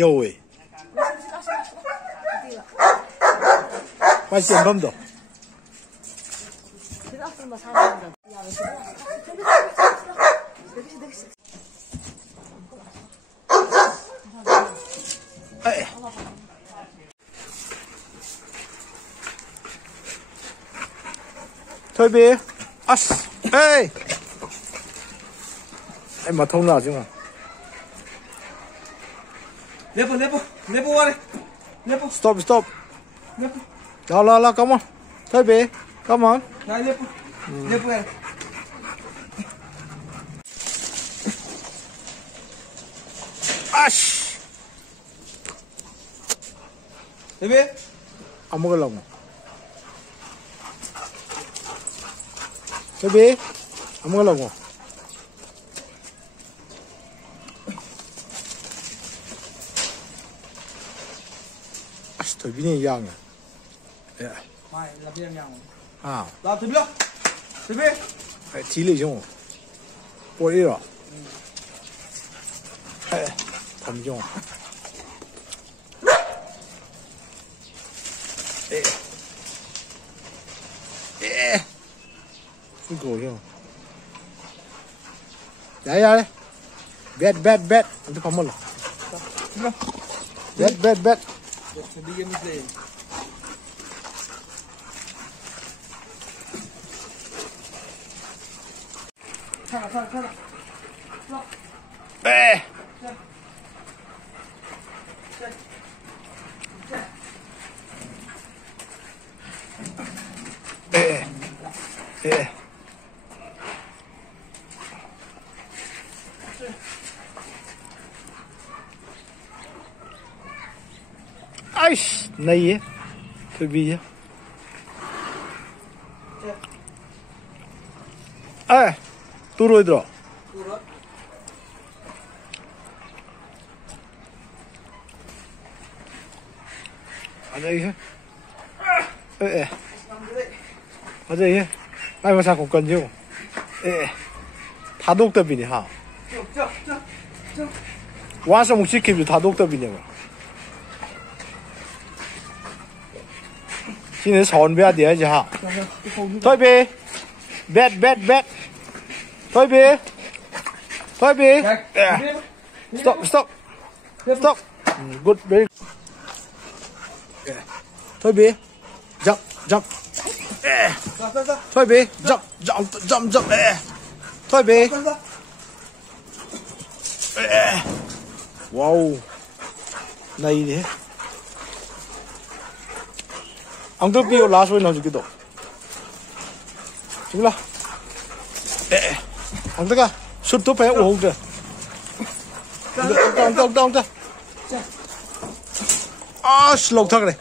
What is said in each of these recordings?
Yo ơi. Phải xem bấm đâu. Thôi bê. As. Ê. Em mà thông nào chứ mà. Lepo qua đây. Lepo. Stop. Lepo. Lo, come on. Thôi bê. Come on. Này lepo. Lepo này. Ash. Thế biết. Ông cái lồng. Thôi bê. Ông cái lồng. Thôi bê này giang à. Mày làm gì nhàng. À. Làm thế biết. Thế biết. Phải chỉ lý chung. Bỏ đi rồi. Thầm chung. Cái cổ chung. Dạ đấy. Bet. Anh không muốn là. Bet. Đi game play. Thôi. Ê. Ai, này á. Thôi vì á. Ê, tu rồi đó. Ở đây hả? Ở đây hả? Ai mà sao cũng cần chứ? 다 독답이네 하. 와서 못 시키면 다 독답이네. 今天炒你不要点一下。退币 ，bet。退币。Stop. Good, very. 退币 ，jump。退币 ，jump。退币。哇哦，này thế. Ông tôi biểu lá xuôi nó gì đó. Chính là. Ông tôi cả. Xuất tôi phải uống chưa. Ông ta. À, lộc thật này.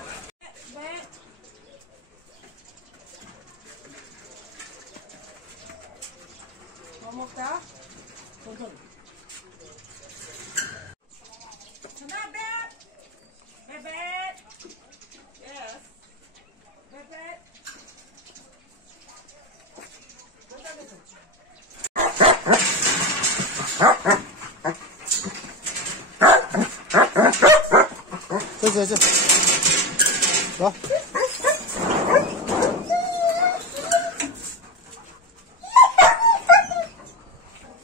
Chơi. Đó.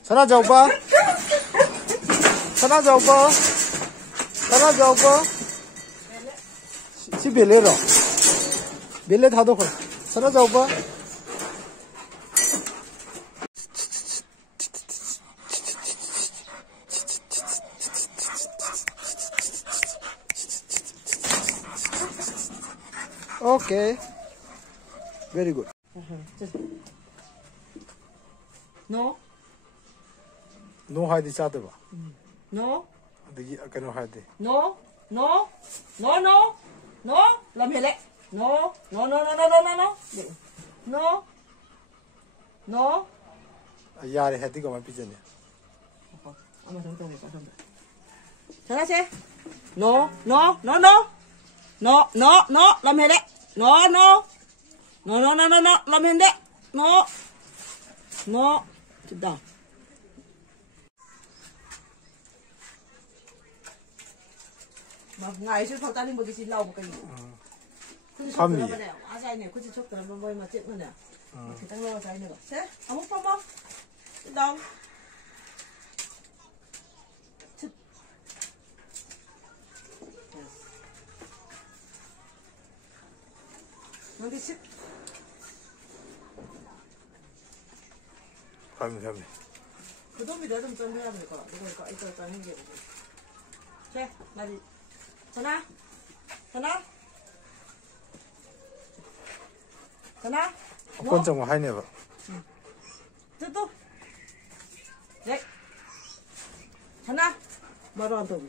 사라져 오빠. 시 빌레로. 빌레 다도 걸. 사라져 오빠. Okay. Very good. No. No hide each other. No. The can hide. No. Làm gì đấy? No. No. यार है ती कमा पीछे ने. 아마 정답이 빠졌다. 잘하지? No. làm gì đấy? No. làm gì đấy? No. 됐다. mà ngày xưa thằng ta đi một cái gì lâu một cái gì Phong gì? à dài này có chỉ chốc tới mà chết nữa nè thì tăng lo dài nữa thế không phong không đâu nó đi xích Phong. 그 돈이 내좀 해야 될 거야. 이거 일단 해야 돼. 자, 나지. 전화. Con chồng hai này vợ. 또. 네. 전화. 뭐로 안 되고.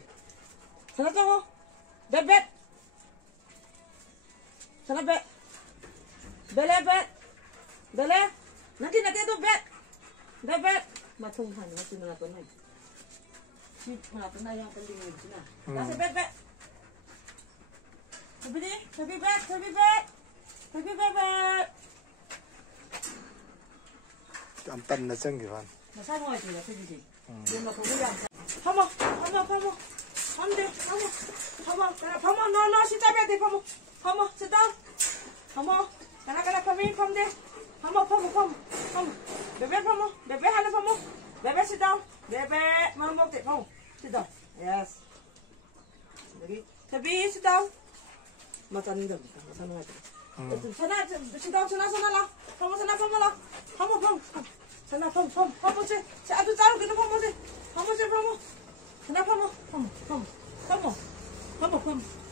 전화 줘. 벳. 전화 벳. 벨레. 나한테도 벳. mà thông hành nó từ là tuần này mà tuần này đang tuần đình chứ nào ta sẽ bét thôi đi bét Ăn tân là chân kìa bạn. mà sao ngoài thì là cái gì nhưng mà không có làm không 안돼 파모 너 진짜 배 파모 sit down 파모 가라 파미 컴대 파모 베베 하나 파모 베베 sit down 베베 뭐 먹대 파모 sit down yes 여기 베비 sit down 맞았는데 맞았는 거 같아 sana sit down sana 파모 라 sana 파모 제 아주 짜로 그냥 파모 sana 파모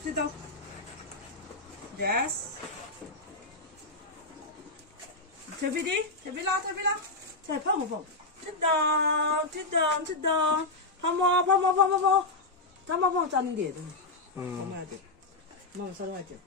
sit down yes 제비라 자 파모 sit down 파모 짜는 게 파모 해야 돼 파모 사러 가야 돼